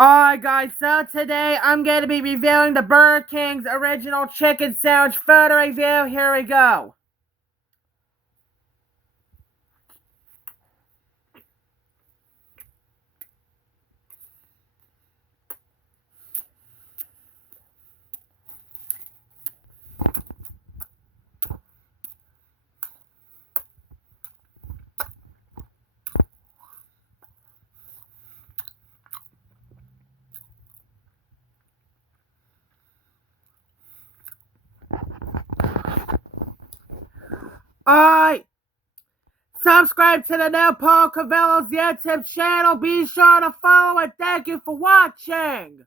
Alright guys, so today I'm going to be reviewing the Burger King's original chicken sandwich photo review. Here we go. Alright, subscribe to the new Covello's YouTube channel. Be sure to follow it. Thank you for watching.